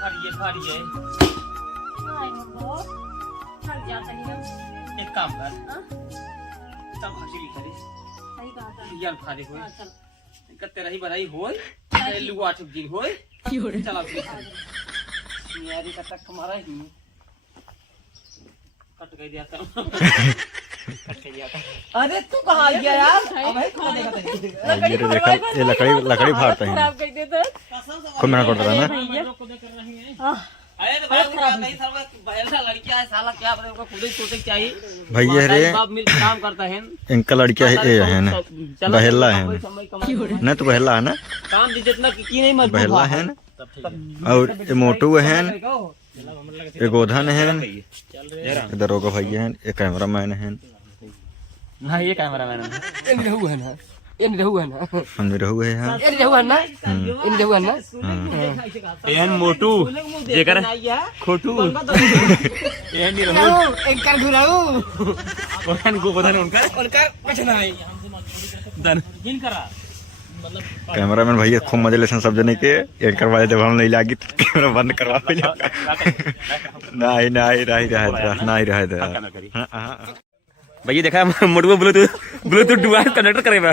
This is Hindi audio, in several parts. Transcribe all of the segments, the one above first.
फाड़िए एक काम कर तब हंसी लिखा दे यार फाड़े होए कत्ते रही बड़ाई होए लुआ 8 दिन होए चला यारी का तक हमारा ही कट गई दिया अरे तू कहाँ गया यार ये देखा ये लकड़ी फाड़ता है खूब मेहनत करता है ना। अरे तो बात नहीं सर बहला लड़कियां है साला क्या अपने को खुद ही सोचे चाहिए भैया रे बाप मिल काम करता है इनका लड़कियां है ना बहेला है नहीं तो बहेला है ना काम जितना की नहीं मत बहेला है ना और ये मोटू है ये गोधन है इधर होगा भैया है ये कैमरा मैन है ना ये कैमरा मैन है ना हम भी रहू है हाँ एन मोटू जेकर खोटू एन नहीं रहू एनकर घुराऊ ओहन गोधन उनका कुछ नहीं दन जिन करा मतलब कैमरा मैन भैया खूब मजे ले सब जने के एंकर वाले जब हम नहीं लागी तो कैमरा बंद करवा नहीं रहा भैया देखा मोटुआ ब्लूटूथ डिवाइस कनेक्ट करेगा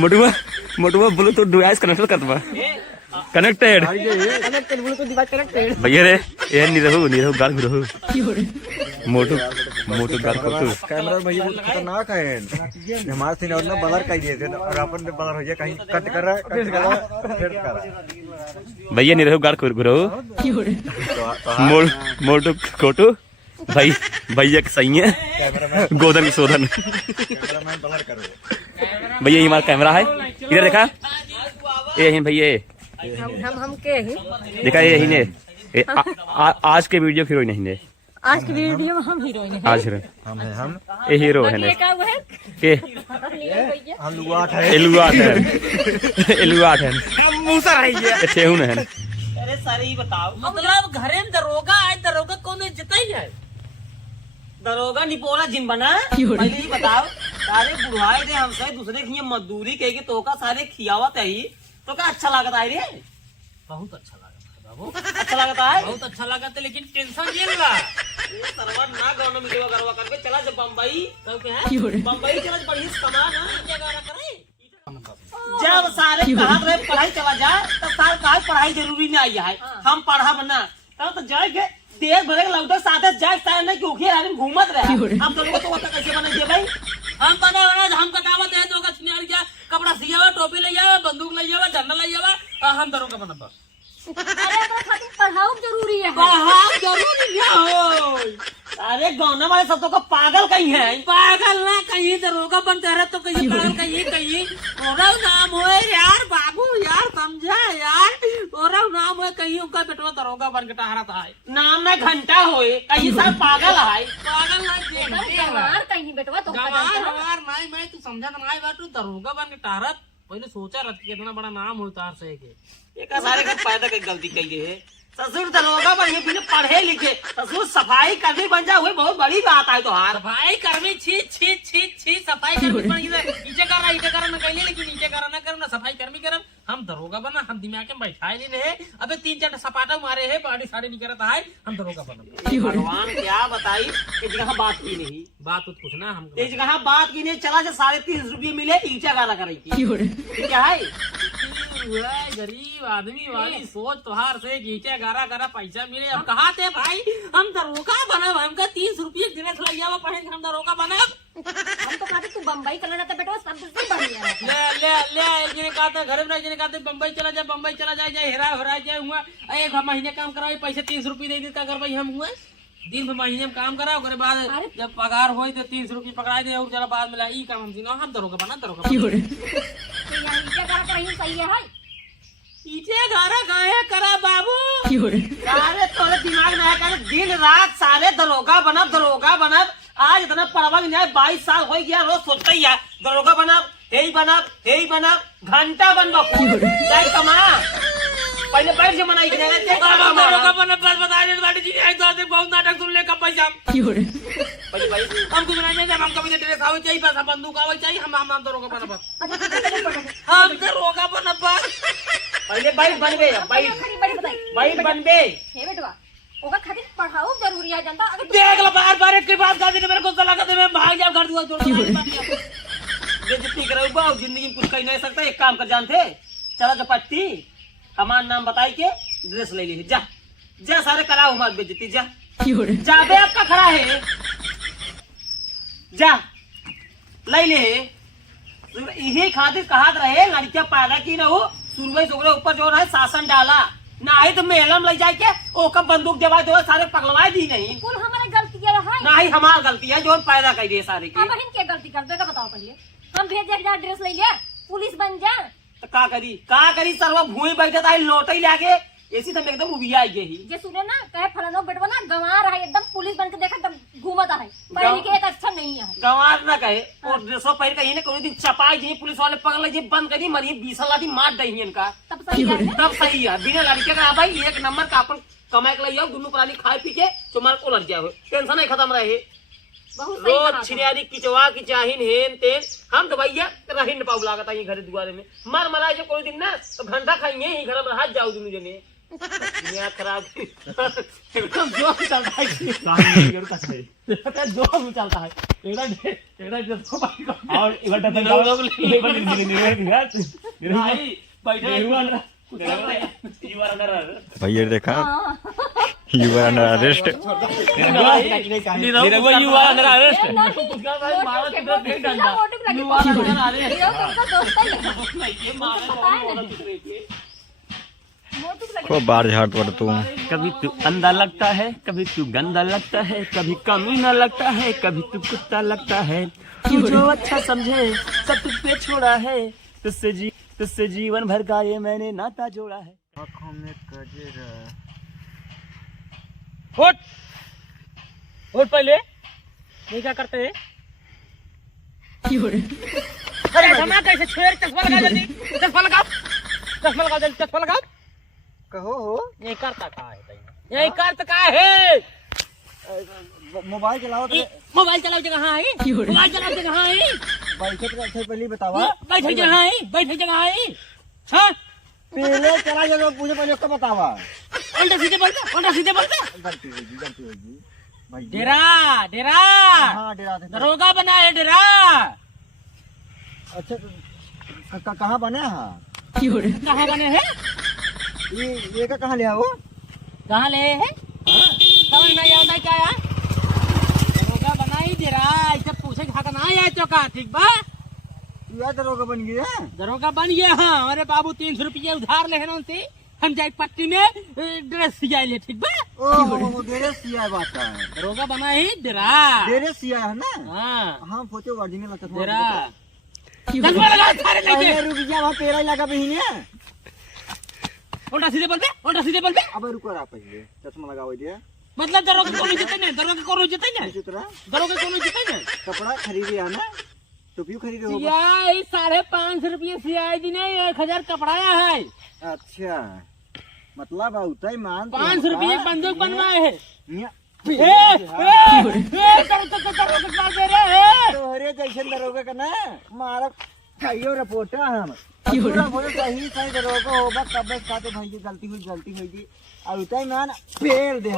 मोटुआ ब्लूटूथ डिवाइस कनेक्ट करता कनेक्टेड ब्लूटूथ डिवाइस कनेक्टेड भैया रे ये नहीं रहू गाल रहू मोटू गाल करतू कैमरा भैया बहुत खतरनाक है हमारे सीन और ना बलर कर दिए थे और अपन ने बलर हो गया कहीं कट कर रहा है भैया नहीं रहू गाल रहू मोटू खोटू भाई भैया सही है गोधन शोधन भैया ये हमारा कैमरा है इधर देखा ये है भैया हम के ही देखा ये ही ने आज के वीडियो हीरोइन है ने आज की वीडियो में हम हीरोइन हैं आज हम है हम ये हीरो है ने के हम लुआट है एलुआट है हम मूसा रही है ठेहू न है अरे सर ये बताओ मतलब घरे में दरोगा आज दरोगा कौन जिताई है दरोगा निपोरा जिन बना पहले ही बताओ सारे बुढ़ाए थे हमसे दूसरे की मजदूरी कह के तो का सारे खियावत है ही तो का अच्छा लगता है रे बहुत अच्छा लगता है बाबू अच्छा लगता है बहुत अच्छा लगता है लेकिन टेंशन ये ला ये सरवर ना गांव में मिलेगा गरवा करके चला जब बम्बई तो क्या है बम्बई चला बढ़िया कमा ना जगह करे जब सारे कहा रहे पढ़ाई चला जाए तो साल कहा पढ़ाई जरूरी नहीं है हम पढ़ा बना तो जाएंगे देर भरे लौटे साथ जाए नहीं क्योंकि आदमी घूमत रहे हम दोनों को तो कैसे बनाइए भाई हम बना हम कटावत है तो कपड़ा सियावा टोपी ले जावा बंदूक ले जावा झंडा ले जावा हम दोनों का बना पढ़ाओ जरूरी है अरे गाँव वाले सब तो पागल कहीं है पागल ना कहीं दरोगा बनते रहे तो कहीं पागल कहीं और नाम हो यार बाबू यार समझा यार और नाम है कहीं उनका बेटवा दरोगा बन के टहरा था नाम में घंटा होए कहीं सब पागल है पागल ना कहीं बेटवा तो नहीं मैं तू समझा ना बात तू दरोगा बन के टहरत पहले सोचा रहती कितना बड़ा नाम हो तार से एक सारे का पैदा की गलती कही है ससुर दरोगा बन बिना पढ़े लिखे ससुर सफाई कर्मी बन जा हुए बहुत बड़ी बात है तो हार सफाई कर्मी छी सफाई कर्मी नीचे कर रहा कहले लेकिन नीचे कर ना करना सफाई कर्मी करम हम दरोगा बना हम दिमाग में बैठाए नहीं है अबे 3-4 सपाटा मारे है बाड़ी साड़ी नहीं करता है हम दरोगा बना भगवान क्या बताई कि जगह बात की नहीं बात कुछ ना हम जगह बात की नहीं चला जो 350 रुपये मिले ईंचा गाना करेगी क्या है गरीब आदमी वाली सोच तुहार से गीचे गारा पैसा मिले अब कहा थे भाई हम दरोगा बना हमका 30 रुपये दिने लग जावा पढ़े हम दरोगा बना हम तो कहते तू बम्बई चला जाता बेटा सबसे बढ़िया ले जिन्हें कहते घर में जिन्हें कहते बम्बई चला जाए हेरा जाए हुआ एक महीने काम कराए पैसे 30 रुपये दे देता कर भाई हम हुआ दिन भर महीने में काम करा उसके बाद जब पगार हो तो 30 रुपये पकड़ाए दे और चला बाद में ई काम हम दरोगा बना सही है ईटे गारा गाया करा बाबू सारे तोरे दिमाग में कर दिन रात सारे दरोगा बनब आज इतना पढ़वा नहीं 22 साल हो गया रोज सोचता ही है दरोगा बनब घंटा बनब जाए कमा पहले बैठ से मनाई दरोगा बनब बस बता दे बाटी जी आई तो बहुत नाटक सुन ले का पैसा हम कुछ नहीं जब हम कभी ड्रेस आवे चाहिए बस बंदूक आवे चाहिए हम दरोगा बनब हम दरोगा बनब पहले बाइट बनबे बाइट खरी बड़ी बताई बाइट बनबे हे बेटवा ओका खातिर पढ़ाओ जरूरी है जानता अगर तू देख लो बार एक के बाद गाड़ी ने मेरे को सलाह कर दे मैं भाग जाऊं घर दुआ छोड़ बेइज्जती करे बाबू जिंदगी में कुछ कह नहीं सकता एक काम कर जानते चला के पट्टी हमारा नाम बताई के ड्रेस ले ले जा जा सारे कराओ मत बेइज्जती जा जा बे आपका खड़ा है जा ले ले यही खातिर कहात रहे लड़कियां पैदा की न हो सुरवई सुगरे ऊपर जो है शासन डाला ना ही तो मेलम ले जाए के ओका बंदूक जवा दो सारे पगलवाए दी नहीं कुल हमारे गलती है रहा ना ही हमार गलती है जो पैदा कर दिए सारे की अब बहन के गलती कर देगा बताओ पहले हम भेजे जा ड्रेस ले लिया पुलिस बन जा तो का करी सर्व भूमि बैठे था लौटे लाके ऐसी तो एकदम उबिया आई गई जे सुने ना कहे फलानो बेटवा ना गंवा रहा है एकदम पुलिस बन के देखा एकदम घूमता है पढ़े लिखे एक अच्छा नहीं है गंवार ना कहे और ड्रेसों पहन कहीं ना कोई दिन चपाई जी पुलिस वाले पकड़ ले बंद कर दी मरी 20 लाठी मार दही इनका तब सही है तब सही है बिना लड़के का भाई एक नंबर का अपन कमाई के लिए दोनों प्राणी खाए पी के तुम्हारे को लड़ जाए टेंशन नहीं खत्म रहे बहुत सही रोज कहा छिनियारी किचवा की चाहिन हेन तेन हम तो भैया रही न पाऊ लागत है घर दुआरे में मर मराए जो कोई दिन ना तो घंटा खाएंगे ही घर में हाथ जाओ दोनों जने दुनिया खराब एकदम जोर चलता है जोर चलता है और भैया देखा यू आर अंडर अरेस्ट खूब बार झाड़ पड़ तू कभी तू अंधा लगता है कभी तू गंदा लगता है कभी कमीना लगता है कभी तू कुत्ता लगता है तू जो अच्छा समझे सब तुझ पे छोड़ा है तुझसे जीवन भर का ये मैंने नाता जोड़ा है आँखों में कजरा उठ पहले ये क्या करते हैं अरे धमा कैसे छेड़ चश्मा लगा जल्दी चश्मा लगा कहो हो ये करता का है ये करता का है मोबाइल चलाओ तो मोबाइल चलाओ जगह है मोबाइल चलाओ जगह है बैठे तो पहले बतावा बैठे जगह है हां पहले चला जगह पूछे पहले उसका बतावा उल्टा सीधे बोलता गलती होगी भाई डेरा हाँ डेरा दरोगा बना है डेरा अच्छा कहाँ बने हैं कहाँ बने हैं ये का कहाँ ले आओ कहाँ ले है समझ नहीं आता क्या है दरोगा बना ही डेरा ऐसे पूछे खा ना आया चौका ठीक बा यार दरोगा बन गया दरोगा बन गया हाँ अरे बाबू 300 रुपये उधार ले उनसे हम जाए पट्टी में ड्रेस सिया ले ठीक बा ओ ड्रेस सिया बात है दरोगा बना ही डेरा ड्रेस सिया है ना हाँ हाँ फोटो ओरिजिनल लगता है डेरा चश्मा लगा सारे लगे रुक जा वहाँ तेरा ही लगा बहिने उल्टा सीधे बोल पे अब रुको रहा पहले चश्मा लगाओ दिया मतलब दरोगा कोनो जीते नहीं दूसरा दरोगा कोनो जीते नहीं कपड़ा खरीदे है ना टोपी खरीदे होगा सियाई 550 रुपये सियाई दी नहीं 1000 कपड़ाया है अच्छा मतलब उतना ही मान 500 रुपये बंदूक बनवाए है तोहरे जैसे दरोगा का ना मारा खाइयो रिपोर्ट हम पूरा बोले सही दरोगा होगा कब खाते भाई गलती हुई और उतना ही मान पेड़ दे हम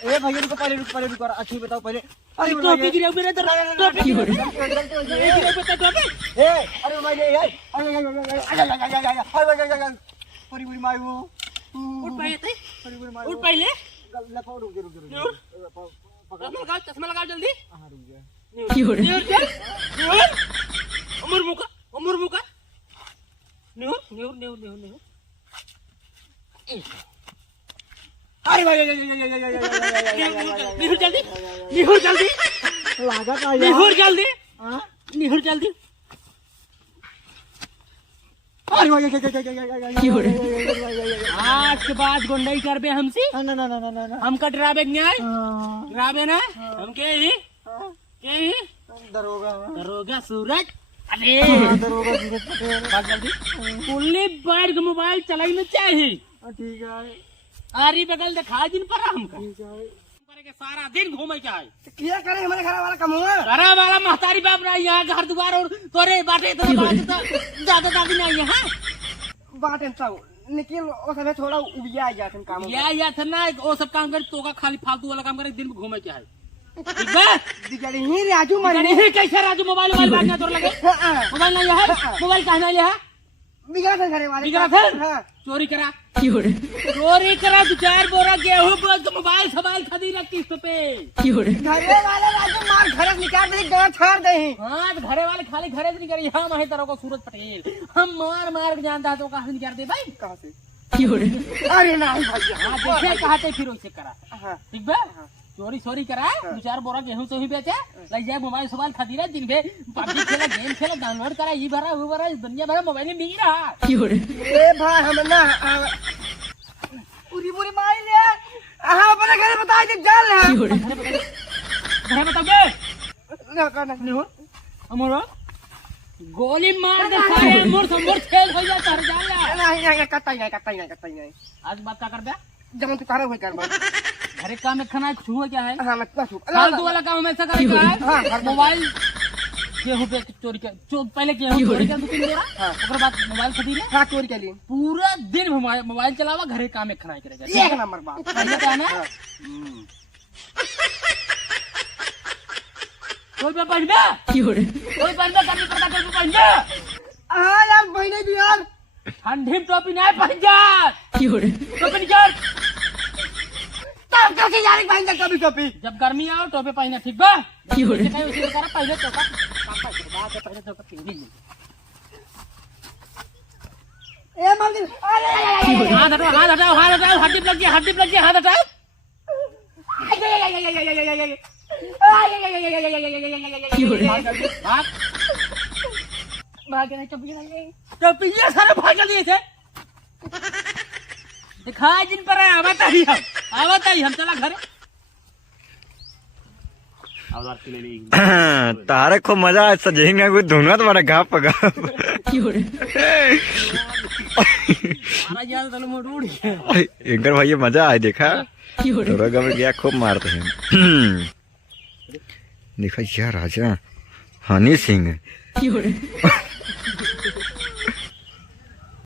ए भैया रुको पहले रुको अच्छी बताओ पहले अरे टोपी गिरा मेरे टोपी ए अरे मैं ये पूरी पूरी मारू उठ पहले चश्मा लगा जल्दी उमर मुका अरे निहुर जल्दी लागा का निहुर जल्दी आज के बाद गुंडाई करबे हमसे ना हमका डराबे न्याय डराबे ना हम के ही दरोगा सूरज अरे दरोगा सूरज पटेल पुलिस बैठ के मोबाइल चलाई में चाहिए ठीक है आरी बगल दिखा दिन पर हमका करे के सारा दिन घूमे के आए क्या करे हमारे घर वाला कम हुआ घर वाला महतारी बाप रहा यहाँ घर द्वार और तोरे बाटे तो ज्यादा दादी नहीं है हाँ? बात ऐसा लेकिन वो समय थोड़ा उबिया आ जाते काम या था ना वो सब काम करे तो का खाली फालतू वाला काम करे दिन में घूमे के आए ठीक है बिगड़ी ही राजू मर नहीं कैसे राजू मोबाइल बांटना तोड़ लगे मोबाइल नहीं है मोबाइल कहाँ नहीं है बिगड़ा था घरे वाले बिगड़ा था चोरी करा चोरी करा 2-4 बोरा गेहूं बेच के मोबाइल सबाइल खरीद रख किस्त पे घरे वाले राजू मार घर निकाल दे गांव छोड़ दे हाँ तो घरे वाले खाली घरे से नहीं करे हम है तरह को सूरज पटेल हम मार मार के जानता है तो कहाँ से निकाल दे भाई कहाँ से अरे नहीं भाई हाँ देखे कहते फिर वैसे करा ठीक बा चोरी चोरी करा 2-4 बोरा गेहूं से ही बेचे लग जाए मोबाइल सोबाइल खरीदा दिन भर पबजी खेला गेम खेला डाउनलोड करा ये भरा वो भरा दुनिया भरा मोबाइल में मिल रहा ए भाई हम ना पूरी पूरी मारी ले हां अपने घरे बता दे चल घर बताओगे ना करना नहीं हो हमारा गोली मार दे सारे मोर संबर खेल हो जाता हर जाला नहीं कत्ता नहीं आज बात क्या कर दे जब तू कर होई कर घरे काम में खाना छुआ क्या है हां मत छू फालतू वाला काम में ऐसा कर मोबाइल गेहूं पे चोरी कर पहले गेहूं चोरी कर 2-3 बोरा ओकर बाद मोबाइल खरीद ले हां चोरी के लिए पूरा दिन मोबाइल चलावा घरे काम में खाना करेगा एक नंबर बात पहले क्या ना कोई पे पढ़ना कोई पढ़ना करनी पड़ता कोई पे पढ़ना हां यार बहने भी यार ठंडी में टोपी नहीं पहन जा टोपी निकाल तब कैसे जाने भाई कभी कभी जब गर्मी आओ टोपी पहना ठीक बा उसी करा पहले टोपा पहले टोपा पहन ली ए मम्मी अरे हाथ हटाओ हड्डी लग गया हाथ हटाओ टोपी ये सारे भाग लिए थे दिखा जिन पर आवता ही हम चला घर तारे को मजा आया सजेंगे कोई धुना तुम्हारा घाप पगा इनकर भाई ये मजा आया देखा दरोगा में गया खूब मारते हैं देखा यार राजा हनी सिंह